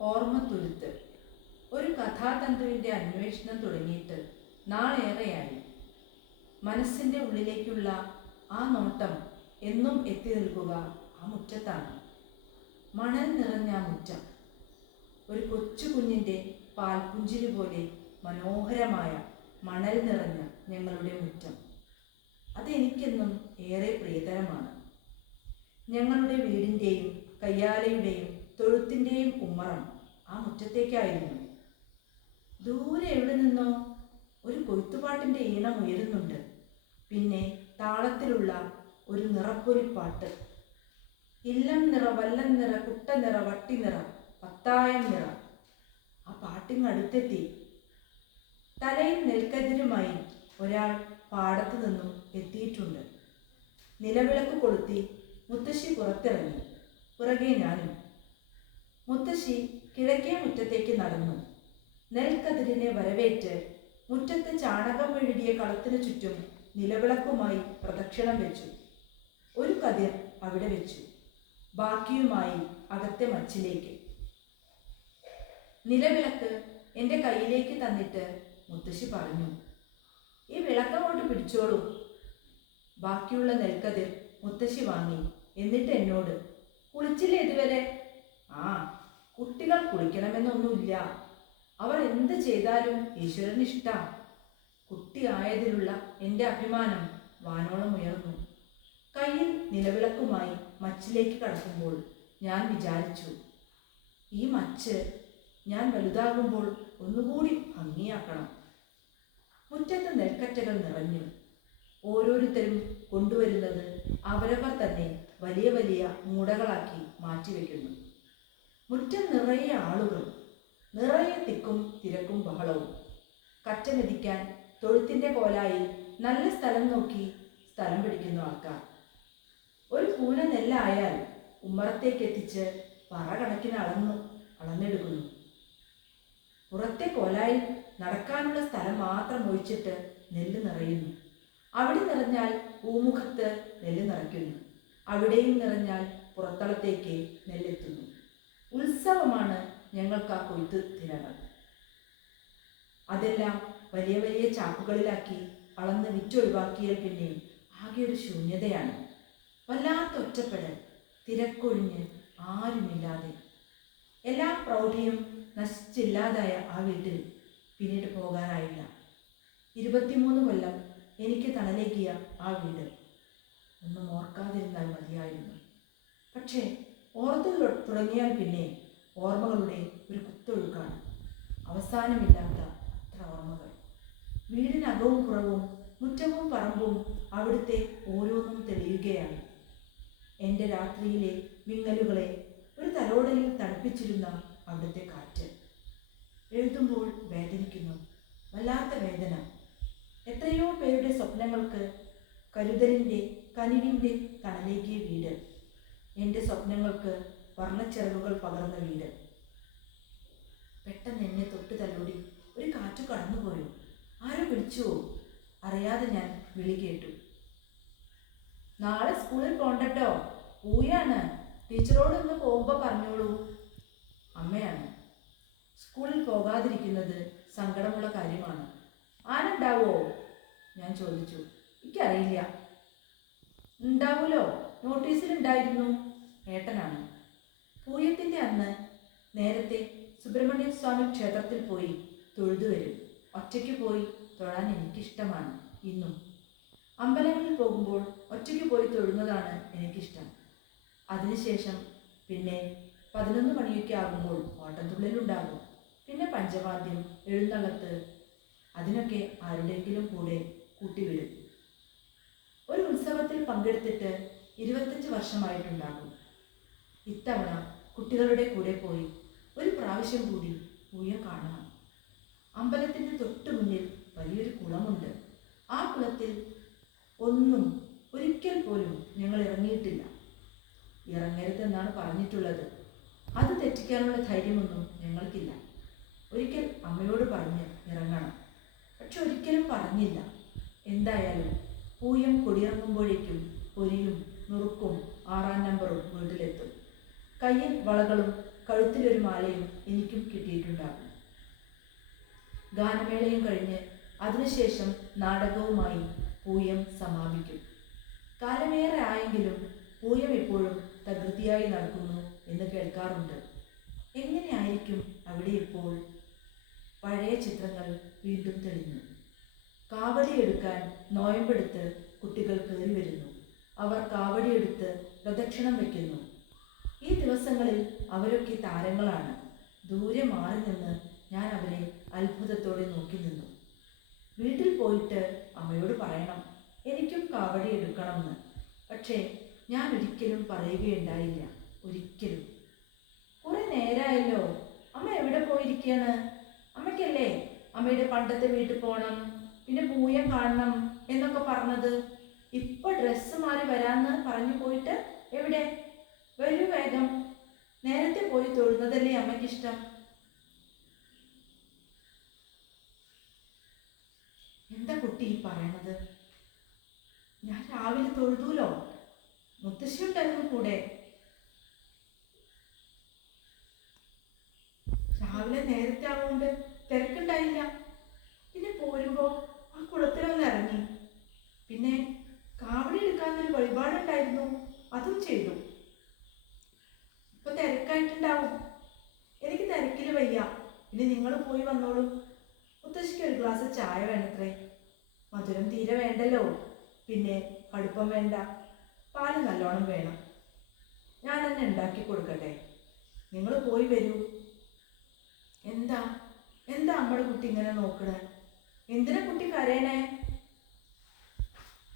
ഓർമ്മത്തുരുത്ത്. ഒരു കഥാതന്തുവിൻ്റെ അന്വേഷണം തുടങ്ങിയിട്ട് നാളേറെയായി. മനസ്സിൻ്റെ ഉള്ളിലേക്കുള്ള ആ നോട്ടം എന്നും എത്തി നിൽക്കുക ആ മുറ്റത്താണ്. മണൽ നിറഞ്ഞ ആ മുറ്റം, ഒരു കൊച്ചു കുഞ്ഞിൻ്റെ പാൽപുഞ്ചിരി പോലെ മനോഹരമായ മണൽ നിറഞ്ഞ ഞങ്ങളുടെ മുറ്റം. അതെനിക്കെന്നും ഏറെ പ്രിയതരമാണ്. ഞങ്ങളുടെ വീടിൻ്റെയും കയ്യാലയുടെയും തൊഴുത്തിൻ്റെയും ഉമ്മറം ആ മുറ്റത്തേക്കായിരുന്നു. ദൂരെ എവിടെ നിന്നോ ഒരു കൊയ്ത്തുപാട്ടിൻ്റെ ഈണം ഉയരുന്നുണ്ട്. പിന്നെ താളത്തിലുള്ള ഒരു നിറപ്പൊലിപ്പാട്ട്. ഇല്ലം നിറ, വല്ലം നിറ, കുട്ട നിറ, വട്ടി നിറ, പത്തായം നിറ. ആ പാട്ടിങ്ങടുത്തെത്തി. തലയിൽ നെൽക്കതിരുമായി ഒരാൾ പാടത്തു നിന്നും എത്തിയിട്ടുണ്ട്. നിലവിളക്ക് കൊളുത്തി മുത്തശ്ശി പുറത്തിറങ്ങി. പുറകെ ഞാനും. മുത്തശ്ശി കിഴക്കേ മുറ്റത്തേക്ക് നടന്നു. നെൽക്കതിരിനെ വരവേറ്റ് മുറ്റത്ത് ചാണകം മെഴുകിയ കളത്തിനു ചുറ്റും നിലവിളക്കുമായി പ്രദക്ഷിണം വെച്ചു. ഒരു കതിർ അവിടെ വെച്ചു. ബാക്കിയുമായി അകത്തെ മച്ചിലേക്ക്. നിലവിളക്ക് എൻ്റെ കയ്യിലേക്ക് തന്നിട്ട് മുത്തശ്ശി പറഞ്ഞു, ഈ വിളക്കങ്ങോട്ട് പിടിച്ചോളൂ. ബാക്കിയുള്ള നെൽക്കതിർ മുത്തശ്ശി വാങ്ങി. എന്നിട്ട് എന്നോട്, കുളിച്ചില്ലേ ഇതുവരെ? ആ, കുട്ടികൾ കുളിക്കണമെന്നൊന്നുമില്ല. അവർ എന്ത് ചെയ്താലും ഈശ്വരന് ഇഷ്ടാ. കുട്ടിയായതിലുള്ള എൻ്റെ അഭിമാനം വാനോളം ഉയർന്നു. കയ്യിൽ നിലവിളക്കുമായി മച്ചിലേക്ക് കടക്കുമ്പോൾ ഞാൻ വിചാരിച്ചു, ഈ മച്ച് ഞാൻ വലുതാകുമ്പോൾ ഒന്നുകൂടി ഭംഗിയാക്കണം. മുറ്റത്ത് നെൽക്കറ്റകൾ നിറഞ്ഞു. ഓരോരുത്തരും കൊണ്ടുവരുന്നത് അവരവർ തന്നെ വലിയ വലിയ മൂടകളാക്കി മാറ്റിവെക്കുന്നു. മുറ്റം നിറയെ ആളുകൾ, നിറയെ തിക്കും തിരക്കും ബഹളവും. കറ്റ മെതിക്കാൻ തൊഴുത്തിൻ്റെ കോലായിൽ നല്ല സ്ഥലം നോക്കി സ്ഥലം പിടിക്കുന്നു ആൾക്കാർ. ഒരു കൂന നെല്ലായാൽ ഉമ്മറത്തേക്ക് എത്തിച്ച് പറ കണക്കിന് അളന്നെടുക്കുന്നു. പുറത്തെ കോലായിൽ നടക്കാനുള്ള സ്ഥലം മാത്രം ഒഴിച്ചിട്ട് നെല്ല് നിറയുന്നു. അവിടെ നിറഞ്ഞാൽ പൂമുഖത്ത് നെല്ല് നിറയ്ക്കുന്നു. അവിടെയും നിറഞ്ഞാൽ പുറത്തളത്തേക്ക് നെല്ലെത്തുന്നു. ഉത്സവമാണ് ഞങ്ങൾക്ക് ആ കൊയ്ത്ത് ദിനങ്ങൾ. അതെല്ലാം വലിയ വലിയ ചാക്കുകളിലാക്കി അളന്ന് വിറ്റൊഴിവാക്കിയാൽ പിന്നെ ആകെ ഒരു ശൂന്യതയാണ്. വല്ലാത്ത ഒറ്റപ്പെടൽ, തിരക്കൊഴിഞ്ഞ് ആരുമില്ലാതെ. എല്ലാ പ്രൗഢിയും നശിച്ചില്ലാതായ ആ വീട്ടിൽ പിന്നീട് പോകാനായില്ല. 23 കൊല്ലം എനിക്ക് തണലേകിയ ആ വീട് ഒന്നും ഓർക്കാതിരുന്നാൽ മതിയായിരുന്നു. പക്ഷേ ഓർത്തു തുടങ്ങിയാൽ പിന്നെ ഓർമ്മകളുടെ ഒരു കുത്തൊഴുക്കാണ്. അവസാനമില്ലാത്ത അത്ര ഓർമ്മകൾ. വീടിനകവും പുറവും മുറ്റവും പറമ്പും അവിടുത്തെ ഓരോന്നും തെളിയുകയാണ്. എൻ്റെ രാത്രിയിലെ വിങ്ങലുകളെ ഒരു തലോടലിൽ തണുപ്പിച്ചിരുന്ന അവിടുത്തെ കാറ്റ്. എഴുതുമ്പോൾ വേദനിക്കുന്നു, വല്ലാത്ത വേദന. എത്രയോ പേരുടെ സ്വപ്നങ്ങൾക്ക് കരുതലിൻ്റെ കനിവിൻ്റെ തണലേകിയ വീട്. എൻ്റെ സ്വപ്നങ്ങൾക്ക് വർണ്ണച്ചിറകുകൾ പകർന്ന വീട്. പെട്ടെന്ന് എന്നെ തൊട്ട് തലോടി ഒരു കാറ്റ് കടന്നുപോയോ? ആരോ വിളിച്ചുവോ? അറിയാതെ ഞാൻ വിളി കേട്ടു. നാളെ സ്കൂളിൽ പോണ്ടട്ടോ, പൂയാണ്. ടീച്ചറോട് ഇന്ന് പോകുമ്പോൾ പറഞ്ഞോളൂ. അമ്മയാണ്. സ്കൂളിൽ പോകാതിരിക്കുന്നത് സങ്കടമുള്ള കാര്യമാണ്. ആരുണ്ടാവോ? ഞാൻ ചോദിച്ചു. എനിക്കറിയില്ല. ഉണ്ടാവൂലോ, നോട്ടീസിലുണ്ടായിരുന്നു. ഏട്ടനാണ്. പൂയത്തിൻ്റെ അന്ന് നേരത്തെ സുബ്രഹ്മണ്യ സ്വാമി ക്ഷേത്രത്തിൽ പോയി തൊഴുതു വരും. ഒറ്റയ്ക്ക് പോയി തൊഴാൻ എനിക്കിഷ്ടമാണ് ഇന്നും. അമ്പലങ്ങളിൽ പോകുമ്പോൾ ഒറ്റയ്ക്ക് പോയി തൊഴുന്നതാണ് എനിക്കിഷ്ടം. അതിനുശേഷം പിന്നെ 11 മണിയൊക്കെ ആകുമ്പോൾ ഓട്ടംതുള്ളലുണ്ടാകും. പിന്നെ പഞ്ചവാദ്യം, എഴുന്നള്ളത്ത്, അതിനൊക്കെ ആരുടെയെങ്കിലും കൂടെ കൂട്ടിവിടും. ഒരു ഉത്സവത്തിൽ പങ്കെടുത്തിട്ട് 25 വർഷമായിട്ടുണ്ടാകും. ഇത്തവണ കുട്ടികളുടെ കൂടെ പോയി ഒരു പ്രാവശ്യം കൂടി പൂയം കാണണം. അമ്പലത്തിൻ്റെ തൊട്ട് മുന്നിൽ വലിയൊരു കുളമുണ്ട്. ആ കുളത്തിൽ ഒരിക്കൽ പോലും ഞങ്ങൾ ഇറങ്ങിയിട്ടില്ല. ഇറങ്ങരുതെന്നാണ് പറഞ്ഞിട്ടുള്ളത്. അത് തെറ്റിക്കാനുള്ള ധൈര്യമൊന്നും ഞങ്ങൾക്കില്ല. ഒരിക്കൽ അമ്മയോട് പറഞ്ഞ് ഇറങ്ങണം, പക്ഷെ ഒരിക്കലും പറഞ്ഞില്ല. എന്തായാലും പൂയം കൊടിയിറങ്ങുമ്പോഴേക്കും പൊരിയും നുറുക്കും 6-ാം നമ്പറും വീട്ടിലെത്തും. കയ്യിൽ വളകളും കഴുത്തിലൊരു മാലയും എനിക്കും കിട്ടിയിട്ടുണ്ടാകും. ഗാനമേളയും കഴിഞ്ഞ് അതിനുശേഷം നാടകവുമായി പൂയം സമാപിക്കും. കാലമേറെ ആയെങ്കിലും പൂയം ഇപ്പോഴും തകൃതിയായി നടക്കുന്നു എന്ന് കേൾക്കാറുണ്ട്. എങ്ങനെയായിരിക്കും അവിടെ ഇപ്പോൾ? പഴയ ചിത്രങ്ങൾ വീണ്ടും തെളിഞ്ഞു. കാവടിയെടുക്കാൻ നോയമ്പെടുത്ത് കുട്ടികൾ കയറി വരുന്നു. അവർ കാവടിയെടുത്ത് പ്രദക്ഷിണം വയ്ക്കുന്നു. ഈ ദിവസങ്ങളിൽ അവരൊക്കെ താരങ്ങളാണ്. ദൂരെ മാറി നിന്ന് ഞാൻ അവരെ അത്ഭുതത്തോടെ നോക്കി നിന്നു. വീട്ടിൽ പോയിട്ട് അമ്മയോട് പറയണം, എനിക്കും കാവടി എടുക്കണമെന്ന്. പക്ഷേ ഞാൻ ഒരിക്കലും പറയുകയുണ്ടായില്ല. ഒരിക്കലും. കുറെ നേരമായല്ലോ, അമ്മ എവിടെ പോയിരിക്കുകയാണ്? അമ്മയ്ക്കല്ലേ അമ്മയുടെ പണ്ടത്തെ വീട്ടിൽ പോകണം, പിന്നെ പൂയം കാണണം എന്നൊക്കെ പറഞ്ഞത്? ഇപ്പൊ ഡ്രസ്സ് മാറി വരാന്ന് പറഞ്ഞു പോയിട്ട് എവിടെ? വരൂ വേഗം. നേരത്തെ പോയി തൊഴുന്നതല്ലേ അമ്മയ്ക്കിഷ്ടം. എന്താ കുട്ടി ഈ പറയണത്? ഞാൻ രാവിലെ തൊഴുതൂലോ, മുത്തശ്ശി ഉണ്ടായിരുന്നു കൂടെ. രാവിലെ നേരത്തെ ആവുകൊണ്ട് തിരക്കുണ്ടായില്ല. പിന്നെ പോരുമ്പോ ആ കുളത്തിലൊന്ന് ഇറങ്ങി. പിന്നെ കാവടി എടുക്കാനൊരു വഴിപാടുണ്ടായിരുന്നു, അതും ചെയ്തു. ഇപ്പൊ തിരക്കായിട്ടുണ്ടാവും. എനിക്ക് തിരക്കില് വയ്യ. പിന്നെ നിങ്ങൾ പോയി വന്നോളൂ. മുത്തശ്ശിക്ക് ഒരു ഗ്ലാസ് ചായ വേണത്രേ. മധുരം തീരെ വേണ്ടല്ലോ, പിന്നെ കടുപ്പം വേണ്ട, പാല് നല്ലോണം വേണം. ഞാൻ തന്നെ ഉണ്ടാക്കി കൊടുക്കട്ടെ, നിങ്ങൾ പോയി വരൂ. എന്താ എന്താ നമ്മുടെ കുട്ടി ഇങ്ങനെ നോക്കണേ? എന്തിനാ കുട്ടി കരയണേ?